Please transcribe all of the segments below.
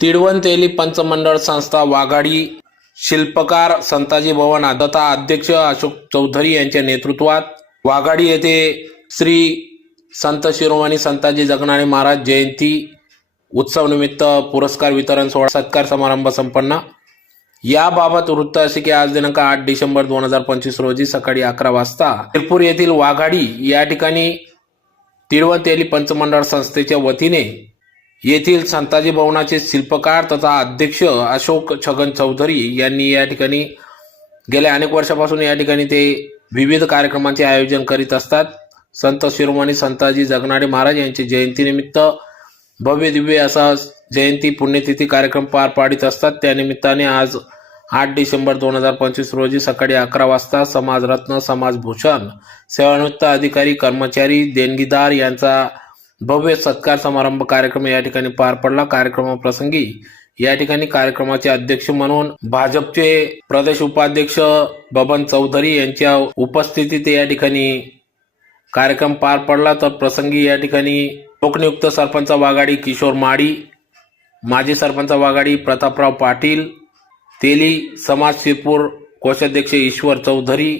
तिळवण तेली पंचमंडळ संस्था वाघाडी शिल्पकार संताजी भवन तथा अध्यक्ष अशोक चौधरी यांच्या नेतृत्वात वाघाडी येथे श्री संत शिरोमणी संताजी जगनाडे महाराज जयंती उत्सव निमित्त पुरस्कार वितरण सोहळा सत्कार समारंभ संपन्न। याबाबत वृत्त असे की आज दिनांक 8 डिसेंबर 2025 रोजी सकाळी 11 वाजता शिरपूर येथील वाघाडी या ठिकाणी तिळवण तेली पंचमंडळ संस्थेच्या वतीने येथील संताजी भवनाचे शिल्पकार तथा अध्यक्ष अशोक छगन चौधरी यांनी या ठिकाणी गेल्या अनेक वर्षापासून या ठिकाणी ते विविध कार्यक्रमांचे आयोजन करीत असतात। संत शिरोमणी संताजी जगनाडे महाराज यांची जयंतीनिमित्त भव्य दिव्य असा जयंती पुण्यतिथी कार्यक्रम पार पाडित असतात। त्यानिमित्ताने आज 8 डिसेंबर 2025 रोजी सकाळी 11 वाजता समाजरत्न समाजभूषण सेवानिवृत्त अधिकारी कर्मचारी देणगीदार यांचा भव्य सत्कार समारंभ कार्यक्रम या ठिकाणी पार पडला। कार्यक्रमाप्रसंगी या ठिकाणी कार्यक्रमाचे अध्यक्ष म्हणून भाजपचे प्रदेश उपाध्यक्ष बबन चौधरी यांच्या उपस्थितीत या ठिकाणी कार्यक्रम पार पडला। तर प्रसंगी या ठिकाणी लोकनियुक्त सरपंच वाघाडी किशोर माडी, माजी सरपंच वाघाडी प्रतापराव पाटील, तेली समाज शिरपूर कोषाध्यक्ष ईश्वर चौधरी,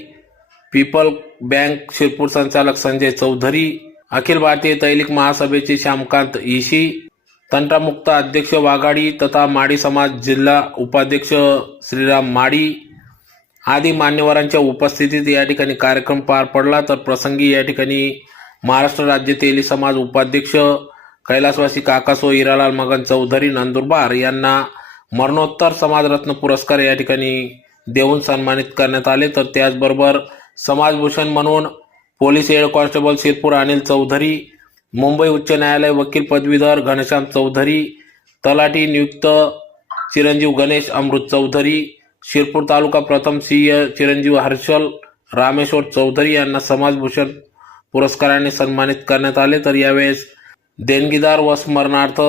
पीपल बँक शिरपूर संचालक संजय चौधरी, अखिल भारतीय तैलिक महासभेचे श्यामकांत ईशी, तंटामुक्त अध्यक्ष वाघाडी तथा माडी समाज जिल्हा उपाध्यक्ष श्रीराम माडी आदी मान्यवरांच्या उपस्थितीत या ठिकाणी कार्यक्रम पार पडला। तर प्रसंगी या ठिकाणी महाराष्ट्र राज्य तेली समाज उपाध्यक्ष कैलासवासी काकासो हिरालाल मगन चौधरी नंदुरबार यांना मरणोत्तर समाजरत्न पुरस्कार या ठिकाणी देऊन सन्मानित करण्यात आले। तर त्याचबरोबर समाजभूषण म्हणून police head constable Shirpur Anil Chaudhari, Mumbai उच्च न्यायालय वकील पदवीधर घनश्याम चौधरी, तलाठी नियुक्त चिरंजीव गणेश अमृत चौधरी, शिरपूर तालुका प्रथम सिंह चिरंजीव हर्षल रामेश्वर चौधरी यांना समाजभूषण पुरस्काराने सन्मानित करण्यात आले। तर यावेळेस देणगीदार व स्मरणार्थ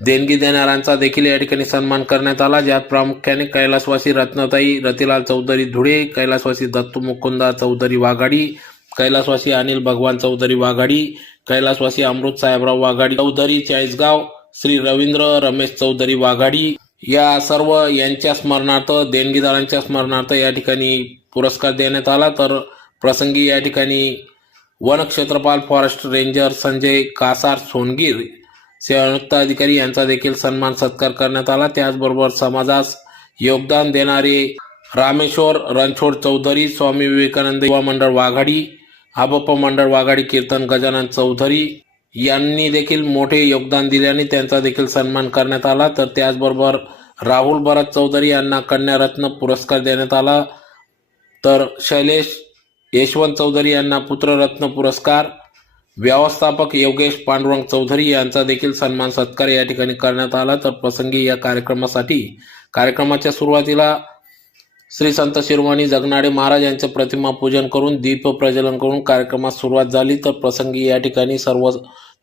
देणगी देणाऱ्यांचा देखील या ठिकाणी सन्मान करण्यात आला, ज्यात प्रामुख्याने कैलासवासी रत्नताई रतिलाल चौधरी धुळे, कैलासवासी दत्तू मुकुंदा चौधरी वाघाडी, कैलासवासी अनिल भगवान चौधरी वाघाडी, कैलासवासी अमृत साहेबराव वाघाडी चौधरी चाळीसगाव, श्री रवींद्र रमेश चौधरी वाघाडी या सर्व यांच्या स्मरणार्थ देणगीदारांच्या स्मरणार्थ या ठिकाणी पुरस्कार देण्यात आला। तर प्रसंगी या ठिकाणी वन क्षेत्रपाल फॉरेस्ट रेंजर संजय कासार सोनगीर सेवानिवृत्त अधिकारी यांचा देखील सन्मान सत्कार करण्यात आला। त्याचबरोबर समाजास योगदान देणारे रामेश्वर रणछोड चौधरी, स्वामी विवेकानंद युवा मंडळ वाघाडी, आबप मंडळ वाघाडी कीर्तन गजानन चौधरी यांनी देखील मोठे योगदान दिल्याने त्यांचा देखील सन्मान करण्यात आला। तर त्याचबरोबर राहुल भरत चौधरी यांना कन्यारत्न पुरस्कार देण्यात आला। तर शैलेश यशवंत चौधरी यांना पुत्ररत्न पुरस्कार, व्यवस्थापक योगेश पांडुरंग चौधरी यांचा देखील सन्मान सत्कार या ठिकाणी करण्यात आला। तर प्रसंगी या कार्यक्रमासाठी कार्यक्रमाच्या सुरुवातीला श्री संत शिरोमणी जगनाडे महाराज यांचे प्रतिमा पूजन करून दीप प्रज्वलन करून कार्यक्रमास सुरुवात झाली। तर प्रसंगी या ठिकाणी सर्व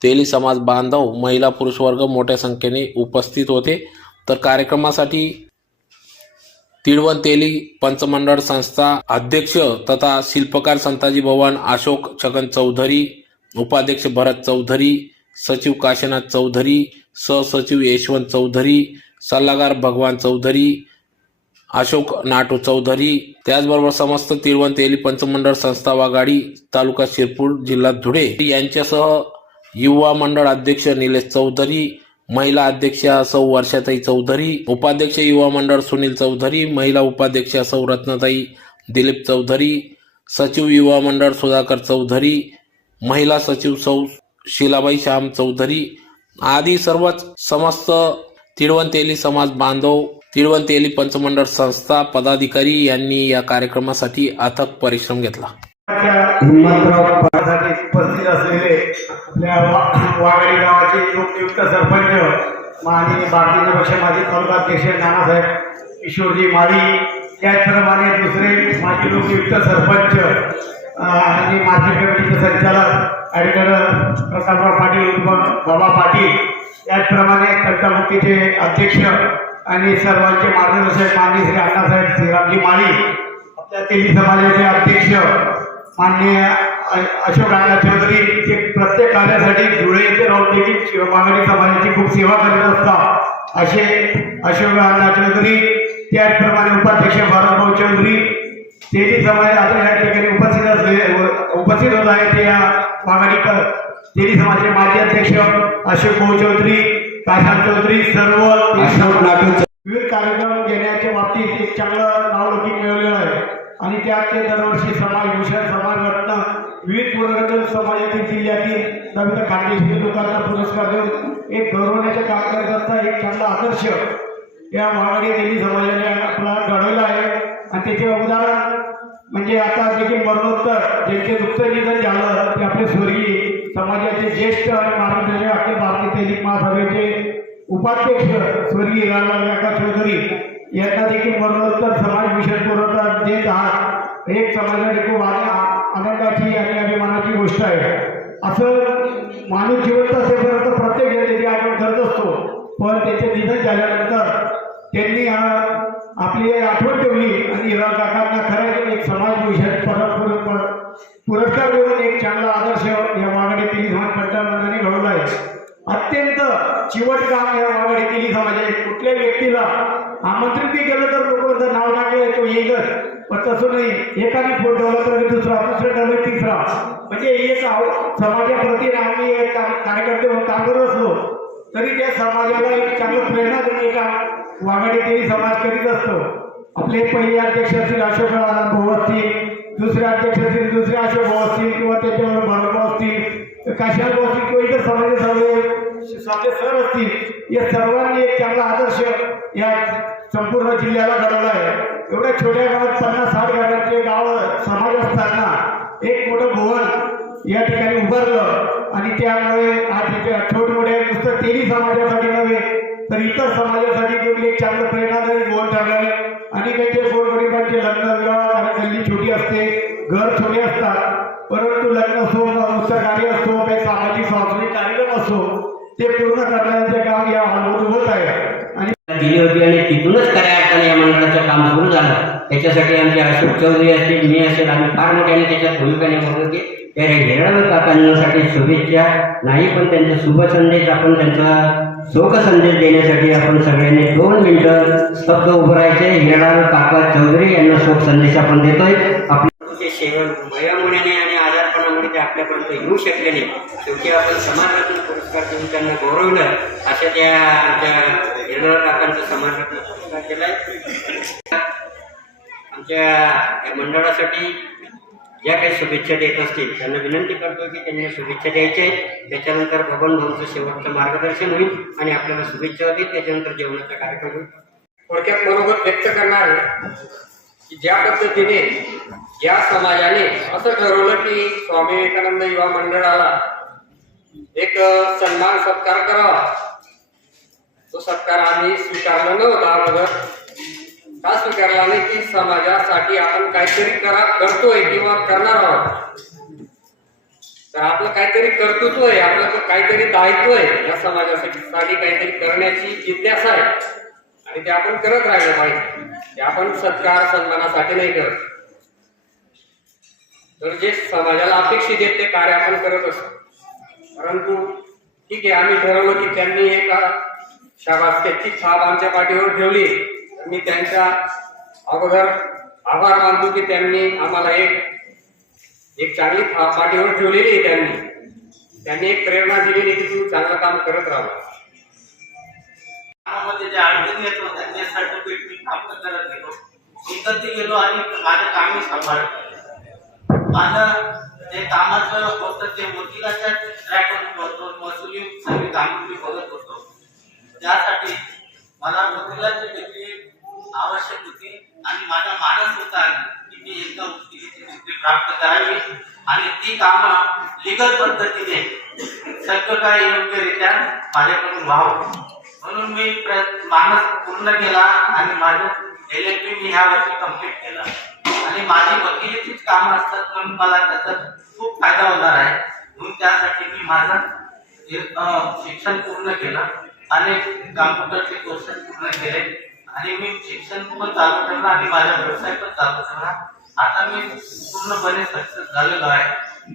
तेली समाज बांधव महिला पुरुष वर्ग मोठ्या संख्येने उपस्थित होते। तर कार्यक्रमासाठी तिळवण तेली पंचमंडळ संस्था अध्यक्ष तथा शिल्पकार संताजी भवन अशोक छगन चौधरी, उपाध्यक्ष भरत चौधरी, सचिव काशीनाथ चौधरी, सहसचिव यशवंत चौधरी, सल्लागार भगवान चौधरी, अशोक नाटू चौधरी, त्याचबरोबर समस्त तिळवण तेली पंचमंडळ संस्था वाघाडी तालुका शिरपूर जिल्हा धुळे यांच्यासह युवा मंडळ अध्यक्ष निलेश चौधरी, महिला अध्यक्ष सौ वर्षाताई चौधरी, उपाध्यक्ष युवा मंडळ सुनील चौधरी, महिला उपाध्यक्ष सौ रत्नताई दिलीप चौधरी, सचिव युवा मंडळ सुधाकर चौधरी, महिला सचिव सौ शिलाबाई श्याम चौधरी आदी सर्वच समस्त तिळवण तेली समाज बांधव तिळवण तेली पंचमंडळ संस्था पदाधिकारी यांनी या कार्यक्रमासाठी अथक परिश्रम घेतला। उपस्थित असलेले वाघाडी गावाचे लोकनियुक्त सरपंच आणि भारतीय जनता पक्ष माजी तालुकाध्यक्ष नानासाहेब किशोरजी माडी, त्याचप्रमाणे दुसरे माजी लोकनियुक्त सरपंच आणि मार्केट कमिटीचे संचालक ॲडव्होकेट प्रतापराव पाटील बाबा पाटील, त्याचप्रमाणे तंटामुक्तीचे अध्यक्ष आणि सर्वांचे मार्गदर्शक माननीय श्री अण्णासाहेब श्रीरामजी माळी, आपल्या तेली समाजाचे अध्यक्ष माननीय अशोक अण्णा चौधरी, जे प्रत्येक कार्यासाठी धुळे येथे राहून देखील वाघाडी समाजाची खूप सेवा करीत असतात। असे अशोक अण्णा चौधरी, त्याचप्रमाणे उपाध्यक्ष भारतभाऊ चौधरी, तेली समाज आता या ठिकाणी उपस्थित होत आहे. ते या वाघाडी तेली समाजाचे माजी अध्यक्ष अशोक भाऊ चौधरी, काशाल चौधरी, सर्व विविध कार्यक्रम घेण्याच्या बाबतीत एक चांगलं नावलौकिक मिळवलेलं आहे. आणि त्यात ते दरवर्षी समाजभूषण, समाजरत्न, विविध पुरस्कार समाजातील जिल्ह्यातील नवीन खानदेशी लोकांना पुरस्कार देऊन एक गौरवण्याचे काम करत असता एक चांगला आदर्श या महाराष्ट्र तेली समाजाने आपला घडवला आहे. आणि त्याचे उदाहरण म्हणजे आता देखील मरणोत्तर ज्यांचे दुःख निधन झालं ते आपले स्वर्गीय समाजाचे ज्येष्ठ आणि मार्गदर्शक अखिल भारतीय तेली महासभेचे उपाध्यक्ष स्वर्गीय रामलाल चौधरी यांना देखील मरणोत्तर समाजभूषण पुरस्कार देत आहात. एक समाजाने खूप आनंदाची आणि अभिमानाची गोष्ट आहे. असं माणूस जिवंत असेपर्यंत प्रत्येक जण आपण करत असतो, पण त्याचे निधन झाल्यानंतर त्यांनी आपली आठवण ठेवली आणि हिरा काकांना खरं एक समाजभूषण पुरस्कार देऊन एक चांगला आदर्श या वाघाडी तेली समाज मंडळाने घडवला आहे. अत्यंत चिवट काम या वाघाडी तेली समाजाचे. कुठल्याही व्यक्तीला आमंत्रित केलं तर लोक जर नाव टाकलं तो येईलच, पण तसं नाही. एकाने फोन ठेवला तर दुसरा ठेवला तिसरा, म्हणजे एक समाजाप्रती आम्ही एक कार्यकर्ते म्हणून काम करत असलो तरी त्या समाजाला एक चांगलं प्रेरणा देणे काम वाघाडी तेली समाज करीत असतो. आपले पहिले अध्यक्ष असतील अशोक भाऊ असतील, दुसरे अध्यक्ष असतील दुसरे अशोक भाऊ असतील, किंवा त्याच्यावर भारतभाऊ असतील, काशाल भाऊ असतील, किंवा इतर समाजाचे सर असतील, या सर्वांनी एक चांगला आदर्श या संपूर्ण जिल्ह्याला घडवला आहे. एवढ्या छोट्या गावात 50-60 घरांचे गाव समाज असताना एक मोठं भवन या ठिकाणी उभारलं आणि त्यामुळे आज इथे छोटमोठ्या नुसतं तेली समाजासाठी नव्हे तर इतर समाजासाठी देखील एक चांगलं प्रेरणादायी भवन ठरलं आहे. आणि त्यांचे गोरगरिबांचे लग्न विवाह कारण गल्ली छोटी असते, घर छोटे असतात, परंतु लग्न असो, उत्सव कार्य असो, काही सामाजिक सांस्कृतिक कार्यक्रम असो, ते पूर्ण करण्याचे काम या हॉलमधून होत आहे. आणि दिली होती आणि तिथूनच खऱ्या अर्थाने या मंडळाचं काम सुरू झालं. त्याच्यासाठी आमचे अशोक चौधरी असतील, मी असेल, आम्ही फार मोठ्याने त्याच्यात भूमिकाने बोललो की त्या हिरालाल काकांसाठी शुभेच्छा नाही, पण त्यांचा शुभ संदेश आपण त्यांचा शोक संदेश देण्यासाठी आपण सगळ्यांनी 2 मिनिटं स्तब्ध उभं राहायचे. हिरालाल काका चौधरी यांना शोक संदेश आपण देतोय. आपले सेवन वयामुळे आणि आजारपणामुळे ते आपल्यापर्यंत येऊ शकले नाही, शेवटी आपण समाजरत्न पुरस्कार देऊन त्यांना गौरवलं. अशा त्या आमच्या हिरालाल काकांचा समाजरत्न पुरस्कार केलाय. आमच्या या मंडळासाठी ज्या काही शुभेच्छा देत असतील त्यांना विनंती करतो की त्यांनी शुभेच्छा द्यायच्या आहेत. त्याच्यानंतर बबन भाऊंचं शेवटचं मार्गदर्शन होईल आणि आपल्याला शुभेच्छा होतील. त्याच्यानंतर जेवणाचा कार्यक्रम होईल. थोडक्यात मनोगत व्यक्त करणार आहे की ज्या पद्धतीने या समाजाने असं ठरवलं की स्वामी विवेकानंद युवा मंडळाला एक सन्मान सत्कार करावा, तो सत्कार आम्ही स्वीकारला नव्हता अगोदर. का स्वीकारला नाही की समाजासाठी आपण काहीतरी करतोय किंवा करणार आहोत, तर आपलं काहीतरी कर्तृत्व आहे, आपलं काहीतरी दायित्व आहे, या समाजासाठी काहीतरी करण्याची जिज्ञासा आहे आणि ते आपण करत राहिलं पाहिजे. ते आपण सत्कार सन्मानासाठी नाही करत, तर जे समाजाला अपेक्षित आहे ते कार्य आपण करत असतो. परंतु ठीक आहे, आम्ही ठरवलं की त्यांनी एक शाबासकीची छाप आमच्या पाठीवर ठेवली. मी त्यांच्या अगोदर आभार मानतो की त्यांनी आम्हाला एक चांगली छाप पाठीवर ठेवलेली आहे. त्यांनी एक प्रेरणा दिलेली की तू चांगलं काम करत राहा. कामामध्ये जे अडचणी येत होत्या ते सर्टिफिकेट मी प्राप्त करत गेलो, विकत गेलो आणि माझं कामही सांभाळत. माझं जे कामाचं होतं ते वकिलाच्या ट्रॅकवर होतो, महसुली सगळी कामं मी बघत होतो. त्यासाठी मला वकिलाची डिग्री आवश्यक होती आणि माझा मानस होता की मी एकदा वकिलीची डिग्री प्राप्त करावी आणि ती कामं लिगल पद्धतीने सगळं काही योग्यरित्या माझ्याकडून व्हावं. म्हणून मी मानस पूर्ण केला आणि माझं LLB मी ह्या वर्षी कंप्लीट केला. आणि माझी वकिलीचीच कामं असतात म्हणून मला त्याचा खूप फायदा होणार आहे. म्हणून त्यासाठी मी माझं शिक्षण पूर्ण केलं आणि कॉम्प्युटरचे कोर्सेस पूर्ण केले आणि मी शिक्षण पण चालू ठेवलं आणि माझा व्यवसाय पण चालू ठेवला. आता मी पूर्णपणे सक्सेस झालेलो आहे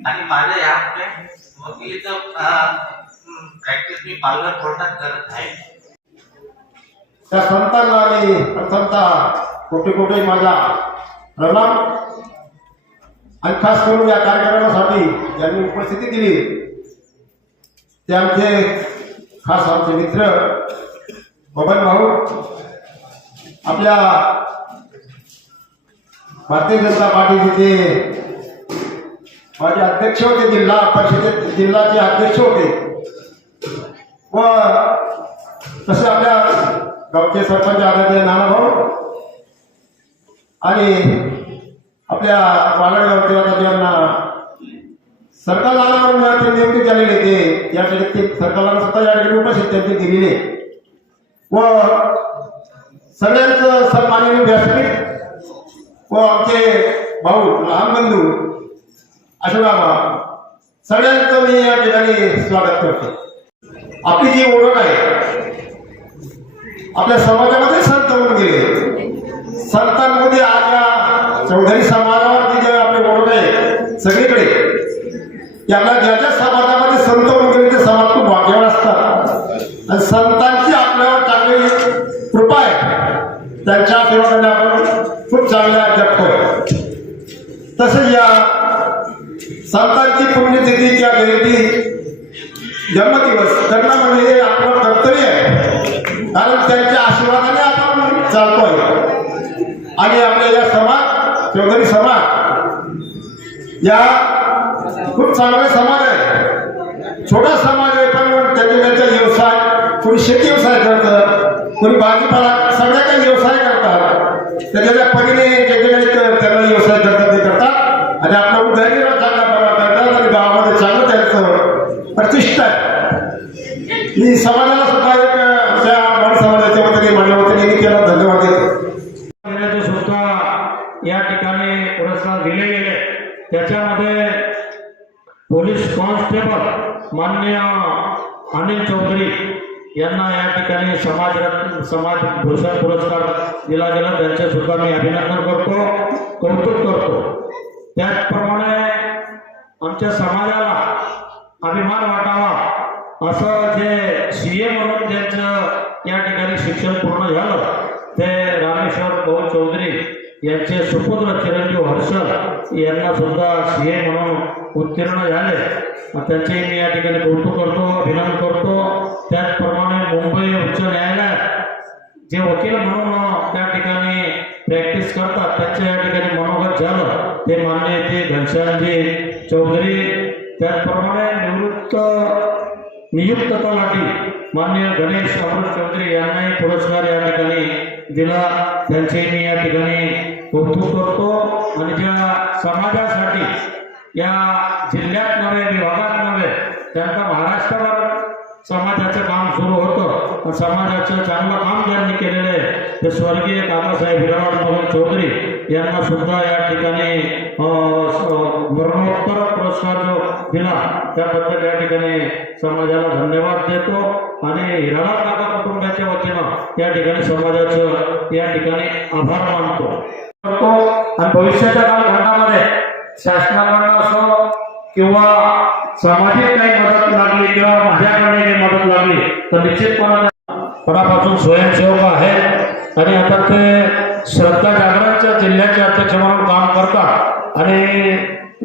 आणि माझ्या यापुढे वकिलीचं प्रॅक्टिस मी पालघर कोर्टात करत आहे. त्या संतांना आणि प्रथमतः कोटी कोटी माझा प्रणाम. आणि खास करून या कार्यक्रमासाठी ज्यांनी उपस्थिती दिली ते आमचे मित्र बबन भाऊ, आपल्या भारतीय जनता पार्टीचे माझे अध्यक्ष होते, जिल्हा परिषदेचे जिल्ह्याचे अध्यक्ष होते व तसे आपल्या गावचे सरपंच आदरणीय नानाभाऊ आणि आपल्या वालगावचे आता ज्यांना सरकार म्हणून या नियुक्ती झालेली ते या ठिकाणी सरकारला सुद्धा या ठिकाणी उपस्थित त्यांनी दिलेले व सगळ्यांचं सन्माननीय व्यासपीठ व आमचे भाऊ लहान बंधू आशुबाबा सगळ्यांचं मी या ठिकाणी स्वागत करतो. आपली जी ओळख आहे आपल्या समाजामध्ये संत होऊन गेले, संतांमध्ये आज या चौधरी समाजावरती जे आपली ओळख आहे सगळीकडे, त्यांना ज्या ज्या समाजामध्ये संत होऊन गेले ते समाज खूप भाग्यवान असतात आणि संतांची आपल्यावर चांगली कृपा आहे, त्यांच्या सेवेने आपण खूप चांगल्या जगतोय. तसेच या संतांची पुण्यतिथी किंवा जयंती जन्मदिवस करणं म्हणजे आपलं कर्तव्य आहे, कारण त्यांच्या आशीर्वादाने आपण चालतोय. आणि आपल्या या समाज चौधरी समाज या खूप चांगला समाज आहे, छोटा समाज आहे, पण त्यांचा व्यवसाय, कोणी शेती व्यवसाय करतं, कोणी भाजीपाला, सगळ्या काही व्यवसाय करतात. त्याच्या परीने जे काही त्यांना व्यवसाय करतात ते करतात आणि आपला उदरनिर्वाह चांगला करतात आणि गावामध्ये चांगलं त्यांचं प्रतिष्ठा आहे. मी समाजाला सुद्धा एक आमच्या मराठी समाजाच्या वतीने माझ्या वतीने त्याला धन्यवाद देतो. सुद्धा या ठिकाणी पुरस्कार दिले गेले, त्याच्यामध्ये पोलीस कॉन्स्टेबल माननीय अनिल चौधरी यांना या ठिकाणी समाज भूषण पुरस्कार दिला गेला, त्यांचे सुद्धा मी अभिनंदन करतो, कौतुक करतो. त्याचप्रमाणे आमच्या समाजाला अभिमान वाटावा असं जे CA म्हणून ज्यांचं या ठिकाणी शिक्षण पूर्ण झालं ते रामेश्वर भाऊ चौधरी यांचे सुपुत्र चिरंजीव हर्षल यांना सुद्धा CA म्हणून उत्तीर्ण झाले, त्यांचे मी या ठिकाणी कौतुक करतो, अभिनंदन करतो. त्याचप्रमाणे मुंबई उच्च न्यायालयात जे वकील म्हणून त्या ठिकाणी प्रॅक्टिस करतात त्यांच्या या ठिकाणी मनोगत झालं ते माननीय ते घनश्यामजी चौधरी. त्याचप्रमाणे नियुक्त तलाठी माननीय गणेश अमृत चौधरी यांनाही पुरस्कार या ठिकाणी दिला, त्यांचे मी या ठिकाणी कौतुक करतो. आणि ज्या समाजासाठी या जिल्ह्यात नव्हे, विभागात नव्हे, त्यांचं महाराष्ट्रावर समाजाचं काम सुरू होतं, समाजाचं चांगलं काम ज्यांनी केलेलं आहे ते स्वर्गीय काकासाहेब हिरावण चौधरी यांना सुद्धा या ठिकाणी मरणोत्तर पुरस्कार जो दिला त्याबद्दल या ठिकाणी समाजाला धन्यवाद देतो. आणि हिरावण काका कुटुंबाच्या वतीनं या ठिकाणी समाजाचं या ठिकाणी आभार मानतो. आणि भविष्याच्या कालखंडामध्ये शासनाकडनं असो किंवा सामाजिक काही मदत लागली किंवा माझ्याकडे काही मदत लागली तर निश्चितपणे पणापासून स्वयंसेवक आहेत आणि आता ते श्रद्धा जागरणच्या जिल्ह्याचे अध्यक्ष म्हणून काम करतात आणि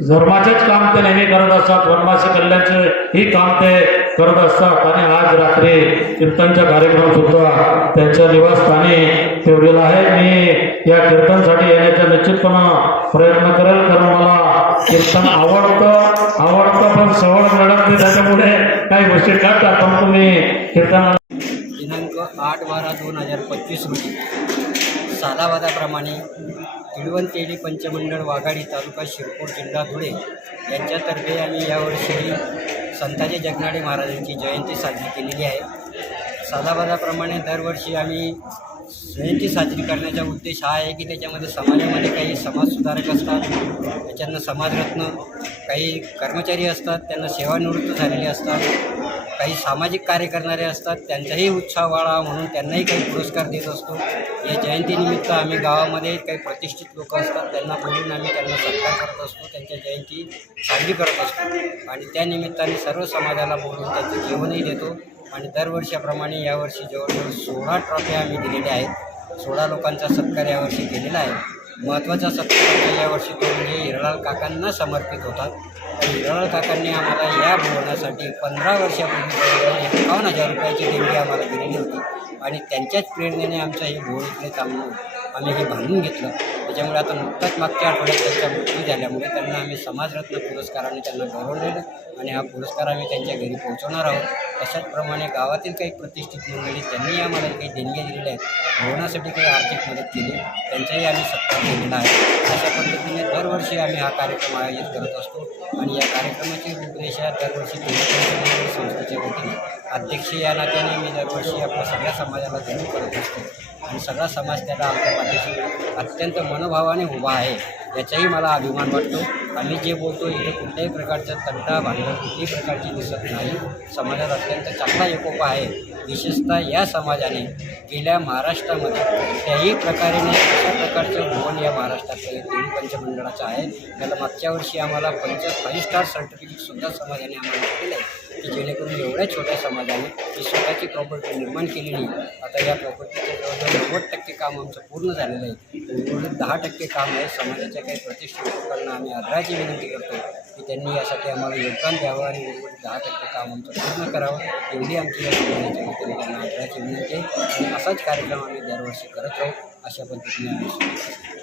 धर्माचेच काम ते नेहमी करत असतात, वनवासी कल्याणचे ही काम ते करत असतात. आणि आज रात्री कीर्तनचा कार्यक्रम सुद्धा त्यांच्या निवासस्थानी ठेवलेला आहे. मी या कीर्तनसाठी येण्याचा निश्चितपणे प्रयत्न करेल, कारण मला कीर्तन आवडतं पण सवड मिळत नाही, त्याच्यामुळे काही गोष्टी करतात, पण तुम्ही कीर्तन दिनांक 8/12/2025 रोजी सालावादाप्रमाणे तिळवंतेली पंचमंडळ वाघाडी तालुका शिरपूर जिल्हा धुळे यांच्यातर्फे आम्ही यावर्षी संताजी जगनाडे महाराजांची जयंती साजरी केलेली आहे. सालावादाप्रमाणे दरवर्षी आम्ही जयंती साजरी करण्याचा उद्देश हा आहे की त्याच्यामध्ये समाजामध्ये काही समाजसुधारक असतात, त्याच्यानं समाजरत्न, काही कर्मचारी असतात त्यांना सेवानिवृत्त झालेले असतात, काही सामाजिक कार्य करणारे असतात त्यांचाही उत्साह वाढावा म्हणून त्यांनाही काही पुरस्कार देत असतो. या जयंतीनिमित्त आम्ही गावामध्ये काही प्रतिष्ठित लोक असतात त्यांना बोलून आम्ही त्यांना सत्कार करत असतो, त्यांच्या जयंती साजरी करत असतो आणि त्या निमित्ताने सर्व समाजाला बोलून त्यांचं जेवणही देतो आणि दरवर्षाप्रमाणे यावर्षी जवळजवळ 16 ट्रॉफ्या आम्ही दिलेल्या आहेत. 16 लोकांचा सत्कार यावर्षी केलेला आहे. महत्त्वाचा सत्कार यावर्षी तो म्हणजे हिरलाल काकांना समर्पित होता. तर हिरलाल काकांनी आम्हाला या भुवनासाठी 15 वर्षापूर्वी 51,000 रुपयाची देणगी आम्हाला दिलेली होती आणि त्यांच्याच प्रेरणेने आमचं हे भुवन इकडे थांबून आम्ही हे बांधून घेतलं. त्याच्यामुळे आता नुकताच मागच्या आठवड्यात त्यांचा मृत्यू झाल्यामुळे त्यांना आम्ही समाजरत्न पुरस्काराने त्यांना गौरवलेलं आणि हा पुरस्कार आम्ही त्यांच्या घरी पोहोचवणार आहोत. तशाचप्रमाणे गावातील काही प्रतिष्ठित मंडळी त्यांनी आम्हाला काही देणग्या दिलेल्या आहेत, भुवनासाठी काही आर्थिक मदत केली, त्यांचाही आम्ही सत्कार केलेला आहे. अशा पद्धतीने दरवर्षी आम्ही हा कार्यक्रम आयोजित करत असतो आणि या कार्यक्रमाची रूपरेषा दरवर्षी पंचमंडळ संस्थेच्या वतीने अध्यक्ष या नात्याने मी दरवर्षी आपल्या सगळ्या समाजाला जरूर करत असतो आणि सगळा समाज त्याला आमच्या पाठीशी अत्यंत मनोभावाने उभा आहे याचाही मला अभिमान वाटतो. आम्ही जे बोलतो इथे कुठल्याही प्रकारचं तंटा भांडण कुठल्याही प्रकारची दिसत नाही. समाजात अत्यंत चांगला एकोपा आहे. विशेषतः या समाजाने गेल्या महाराष्ट्रामध्ये कुठल्याही प्रकारे अशा प्रकारचं भुवन या महाराष्ट्रात देवी पंचमंडळाचं आहे. त्याला मागच्या वर्षी आम्हाला 5 स्टार सर्टिफिकेटसुद्धा समाजाने आम्हाला दिलेलं आहे की जेणेकरून एवढ्या छोट्या समाजाने ही स्वतःची प्रॉपर्टी निर्माण केलेली. आता या प्रॉपर्टीचं जवळजवळ 90% काम आमचं पूर्ण झालेलं आहे. उर्वरित 10% काम आहे. समाजाच्या काही प्रतिष्ठित लोकांना आम्ही आग्रहाची विनंती करतो की त्यांनी यासाठी आम्हाला योगदान द्यावं आणि उर्वरित 10% काम आमचं पूर्ण करावं एवढी आमची या समाजाच्या वतीने त्यांना आग्रहाची विनंती आहे. आणि असाच कार्यक्रम आम्ही दरवर्षी करत राहू अशा पद्धतीने आम्ही